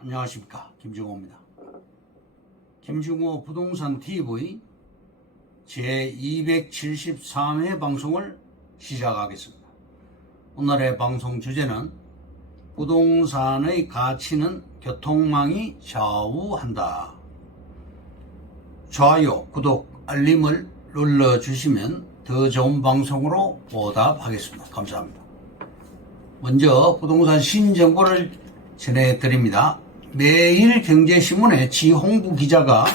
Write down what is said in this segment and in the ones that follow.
안녕하십니까, 김중호입니다. 김중호 부동산 TV 제273회 방송을 시작하겠습니다. 오늘의 방송 주제는 부동산의 가치는 교통망이 좌우한다. 좋아요, 구독, 알림을 눌러주시면 더 좋은 방송으로 보답하겠습니다. 감사합니다. 먼저 부동산 신정보를 전해드립니다. 매일 경제신문의 지홍구 기자가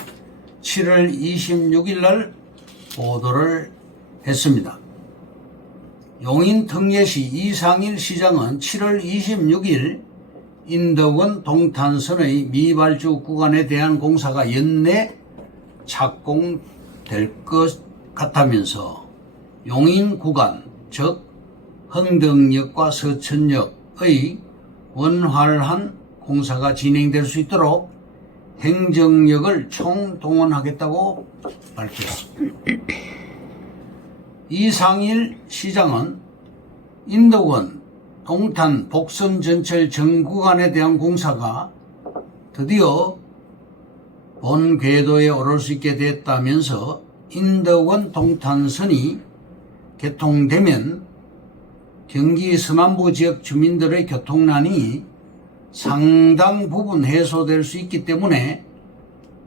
7월 26일 날 보도를 했습니다. 용인 특례시 이상일 시장은 7월 26일 인덕원 동탄선의 미발주 구간에 대한 공사가 연내 착공될 것 같다면서 용인 구간, 즉 흥덕역과 서천역의 원활한 공사가 진행될 수 있도록 행정력을 총동원하겠다고 밝혔습니다. 이상일 시장은 인덕원, 동탄, 복선 전철 전 구간에 대한 공사가 드디어 본 궤도에 오를 수 있게 됐다면서 인덕원 동탄선이 개통되면 경기 서남부 지역 주민들의 교통난이 상당 부분 해소될 수 있기 때문에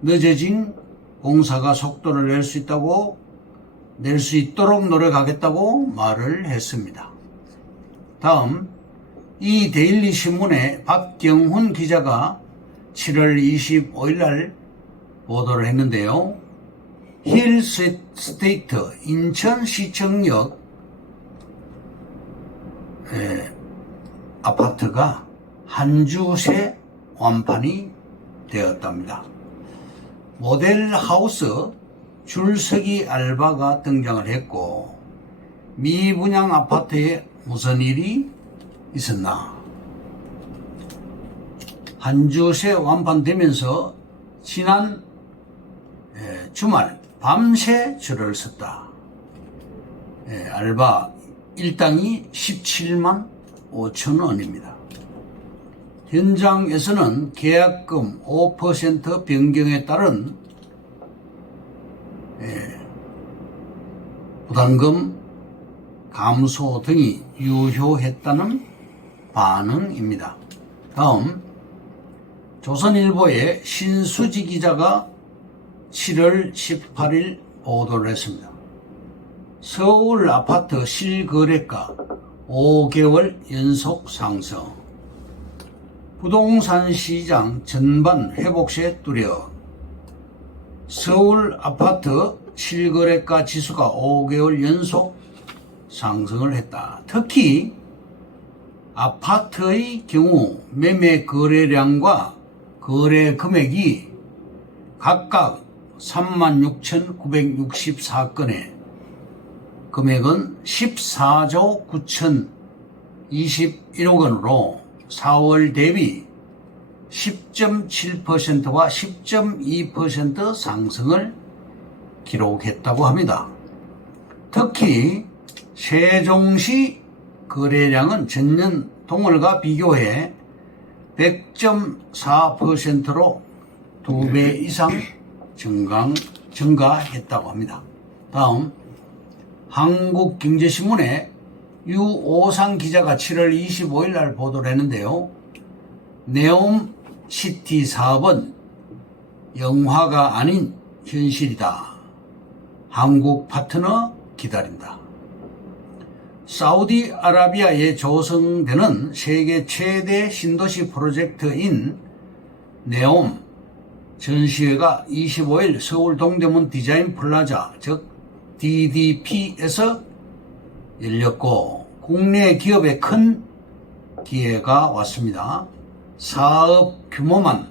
늦어진 공사가 속도를 낼 수 있도록 노력하겠다고 말을 했습니다. 다음 이 데일리 신문의 박경훈 기자가 7월 25일 날 보도를 했는데요. 힐스테이트 인천시청역 아파트가 한 주 새 완판이 되었답니다. 모델하우스 줄서기 알바가 등장을 했고, 미분양 아파트에 무슨 일이 있었나? 한 주 새 완판되면서 지난 주말 밤새 줄을 섰다. 알바 일당이 17만 5천 원입니다. 현장에서는 계약금 5% 변경에 따른 부담금 감소 등이 유효했다는 반응입니다. 다음 조선일보의 신수지 기자가 7월 18일 보도를 했습니다. 서울 아파트 실거래가 5개월 연속 상승. 부동산 시장 전반 회복세 뚜렷. 서울 아파트 실거래가 지수가 5개월 연속 상승을 했다. 특히 아파트의 경우 매매 거래량과 거래 금액이 각각 36,964건에 금액은 14조 9,021억 원으로 4월 대비 10.7%와 10.2% 상승을 기록했다고 합니다. 특히 세종시 거래량은 전년 동월과 비교해 100.4%로 2배 이상 증가했다고 합니다. 다음 한국경제신문의 유오상 기자가 7월 25일 날 보도를 했는데요. 네옴시티 사업은 영화가 아닌 현실이다. 한국 파트너 기다린다. 사우디아라비아에 조성되는 세계 최대 신도시 프로젝트인 네옴 전시회가 25일 서울 동대문 디자인 플라자, 즉 DDP에서 열렸고, 국내 기업에 큰 기회가 왔습니다. 사업 규모만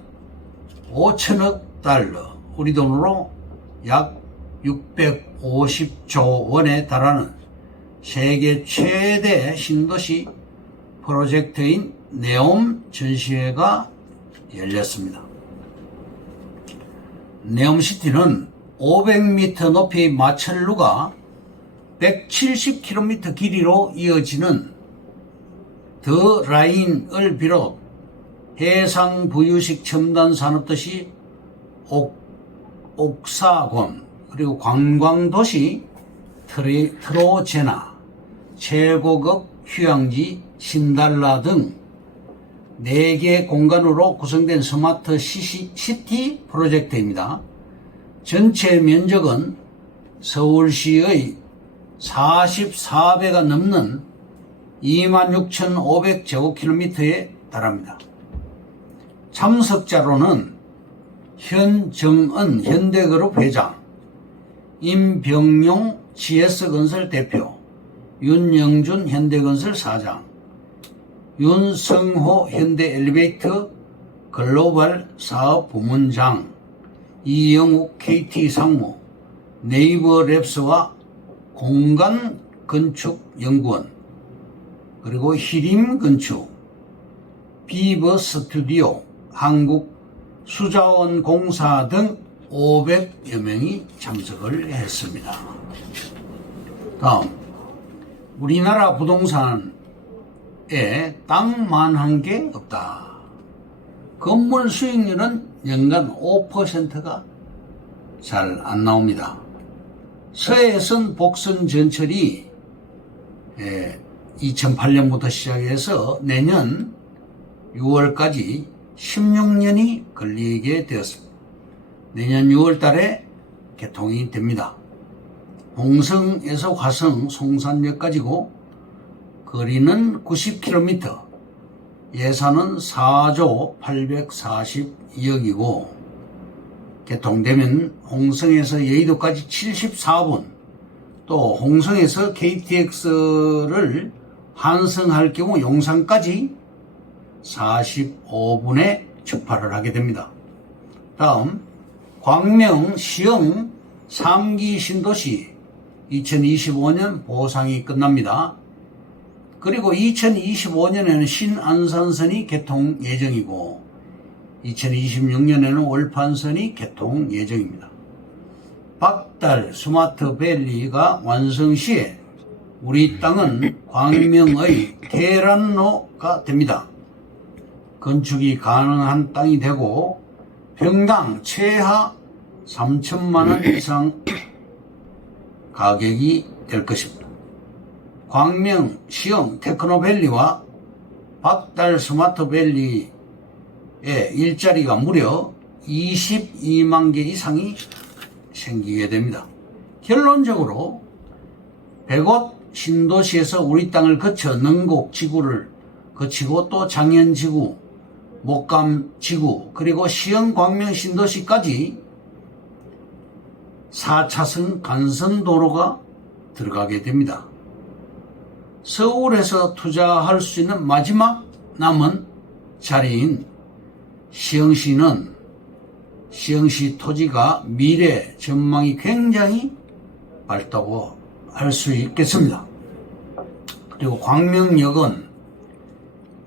5천억 달러, 우리 돈으로 약 650조 원에 달하는 세계 최대 신도시 프로젝트인 네옴 전시회가 열렸습니다. 네옴시티는 500m 높이 마천루가 170km 길이로 이어지는 더 라인을 비롯 해상 부유식 첨단 산업도시 옥사곤, 그리고 관광도시 트로제나, 최고급 휴양지 신달라 등 4개 공간으로 구성된 스마트 시티 프로젝트입니다. 전체 면적은 서울시의 44배가 넘는 26,500제곱킬로미터에 달합니다. 참석자로는 현정은 현대그룹 회장, 임병용 GS건설 대표, 윤영준 현대건설 사장, 윤성호 현대엘리베이터 글로벌 사업부문장, 이영욱 KT 상무, 네이버 랩스와 공간건축연구원, 그리고 히림건축, 비버 스튜디오, 한국수자원공사 등 500여 명이 참석을 했습니다. 다음, 우리나라 부동산에 땅만 한 게 없다. 건물 수익률은 연간 5%가 잘 안 나옵니다. 서해선 복선 전철이 2008년부터 시작해서 내년 6월까지 16년이 걸리게 되었습니다. 내년 6월 달에 개통이 됩니다. 홍성에서 화성, 송산역까지고 거리는 90km, 예산은 4조 842억이고 개통되면 홍성에서 여의도까지 74분, 또 홍성에서 KTX를 환승할 경우 용산까지 45분에 출발을 하게 됩니다. 다음, 광명 시흥 3기 신도시 2025년 보상이 끝납니다. 그리고 2025년에는 신안산선이 개통 예정이고 2026년에는 월판선이 개통 예정입니다. 박달 스마트밸리가 완성 시에 우리 땅은 광명의 테란로가 됩니다. 건축이 가능한 땅이 되고 평당 최하 3천만 원 이상 가격이 될 것입니다. 광명 시흥 테크노밸리와 박달 스마트밸리의 일자리가 무려 22만 개 이상이 생기게 됩니다. 결론적으로 100곳 신도시에서 우리 땅을 거쳐 능곡지구를 거치고 또 장현지구, 목감지구, 그리고 시흥 광명 신도시까지 4차선 간선도로가 들어가게 됩니다. 서울에서 투자할 수 있는 마지막 남은 자리인 시흥시는 시흥시 토지가 미래 전망이 굉장히 밝다고 할 수 있겠습니다. 그리고 광명역은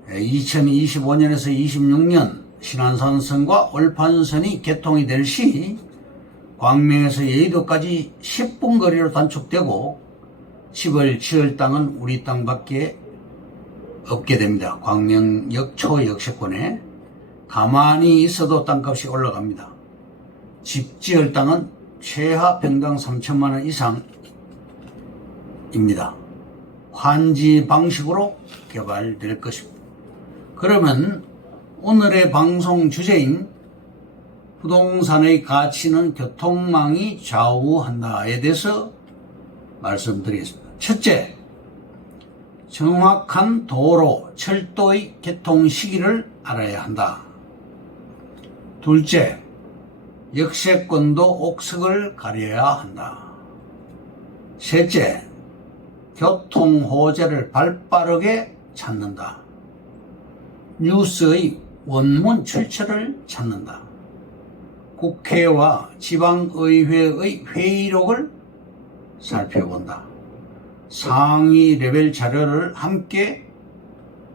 2025년에서 26년 신안산선과 월판선이 개통이 될 시 광명에서 여의도까지 10분 거리로 단축되고 10월 지을 땅은 우리 땅밖에 없게 됩니다. 광명역 초역세권에 가만히 있어도 땅값이 올라갑니다. 집 지을 땅은 최하 평당 3천만 원 이상입니다. 환지 방식으로 개발될 것입니다. 그러면 오늘의 방송 주제인 부동산의 가치는 교통망이 좌우한다에 대해서 말씀드리겠습니다. 첫째, 정확한 도로, 철도의 개통 시기를 알아야 한다. 둘째, 역세권도 옥석을 가려야 한다. 셋째, 교통호재를 발빠르게 찾는다. 뉴스의 원문 출처를 찾는다. 국회와 지방의회의 회의록을 살펴본다. 상위 레벨 자료를 함께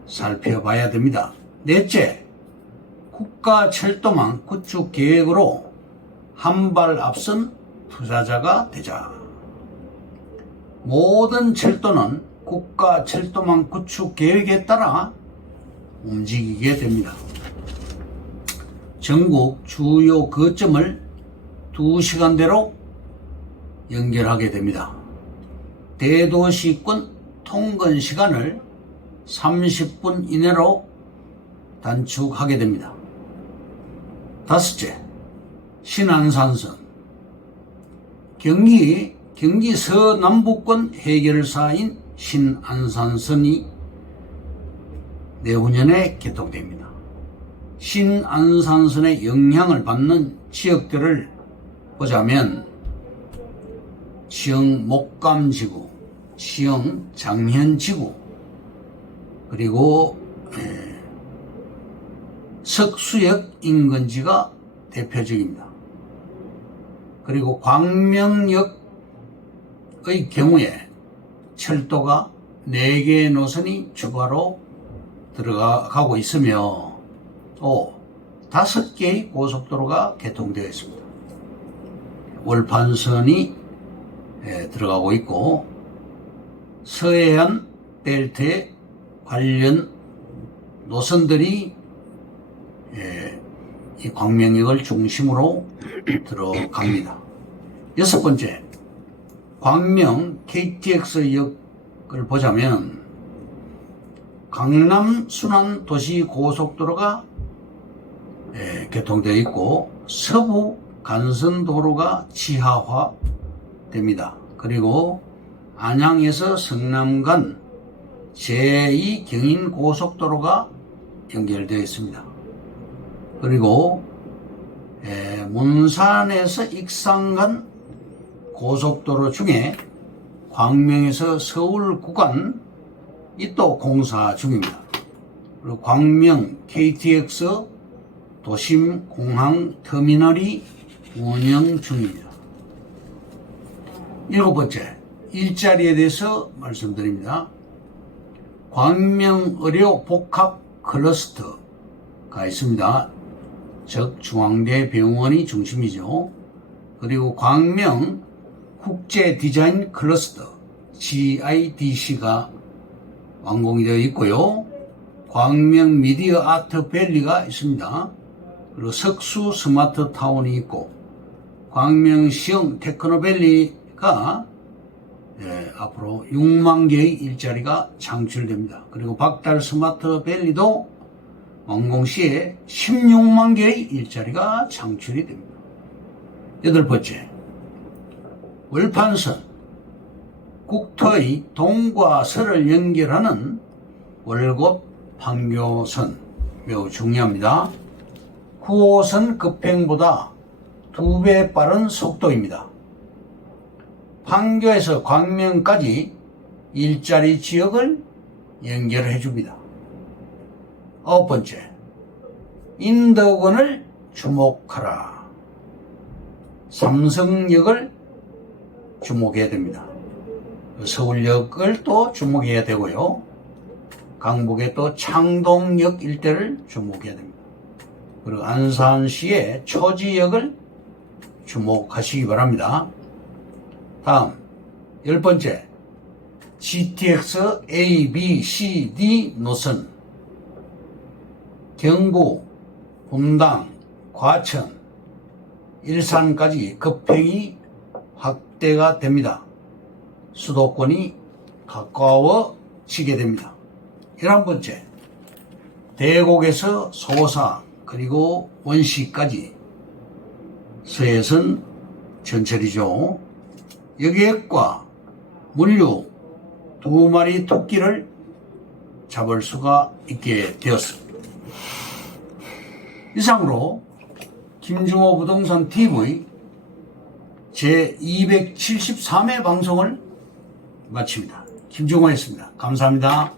살펴봐야 됩니다. 넷째, 국가철도망 구축 계획으로 한 발 앞선 투자자가 되자. 모든 철도는 국가철도망 구축 계획에 따라 움직이게 됩니다. 전국 주요 거점을 2시간대로 연결하게 됩니다. 대도시권 통근 시간을 30분 이내로 단축하게 됩니다. 다섯째, 신안산선. 경기 서남부권 해결사인 신안산선이 내후년에 개통됩니다. 신안산선의 영향을 받는 지역들을 보자면 시흥 목감지구, 시흥 장현지구, 그리고 석수역 인근지가 대표적입니다. 그리고 광명역의 경우에 철도가 4개의 노선이 추가로 들어가고 있으며 또 5개의 고속도로가 개통되어 있습니다. 월판선이 들어가고 있고 서해안 벨트의 관련 노선들이 이 광명역을 중심으로 들어갑니다. 6번째, 광명 KTX역을 보자면 강남 순환 도시 고속도로가 개통되어 있고 서부 간선도로가 지하화됩니다. 그리고 안양에서 성남 간 제2경인 고속도로가 연결되어 있습니다. 그리고 문산에서 익산 간 고속도로 중에 광명에서 서울 구간이 또 공사 중입니다. 그리고 광명 KTX 도심 공항 터미널이 운영 중입니다. 7번째, 일자리에 대해서 말씀드립니다. 광명 의료 복합 클러스터가 있습니다. 즉 중앙대 병원이 중심이죠. 그리고 광명 국제 디자인 클러스터 GIDC가 완공이 되어 있고요. 광명 미디어 아트 밸리가 있습니다. 그리고 석수 스마트 타운이 있고 광명 시흥 테크노밸리가 앞으로 6만 개의 일자리가 창출됩니다. 그리고 박달 스마트 밸리도 완공 시에 16만 개의 일자리가 창출이 됩니다. 8번째, 월판선. 국토의 동과 서를 연결하는 월곶 판교선 매우 중요합니다. 9호선 급행보다 2배 빠른 속도입니다. 판교에서 광명까지 일자리 지역을 연결해 줍니다. 9번째, 인덕원을 주목하라. 삼성역을 주목해야 됩니다. 서울역을 또 주목해야 되고요. 강북의 또 창동역 일대를 주목해야 됩니다. 그리고 안산시의 초지역을 주목하시기 바랍니다. 다음 10번째, GTX A, B, C, D 노선. 경부, 분당, 과천, 일산까지 급행이 확대가 됩니다. 수도권이 가까워지게 됩니다. 11번째, 대곡에서 소사 그리고 원시까지 서해선 전철이죠. 여객과 물류 2마리 토끼를 잡을 수가 있게 되었습니다. 이상으로 김중호 부동산 TV 제273회 방송을 마칩니다. 김중호였습니다. 감사합니다.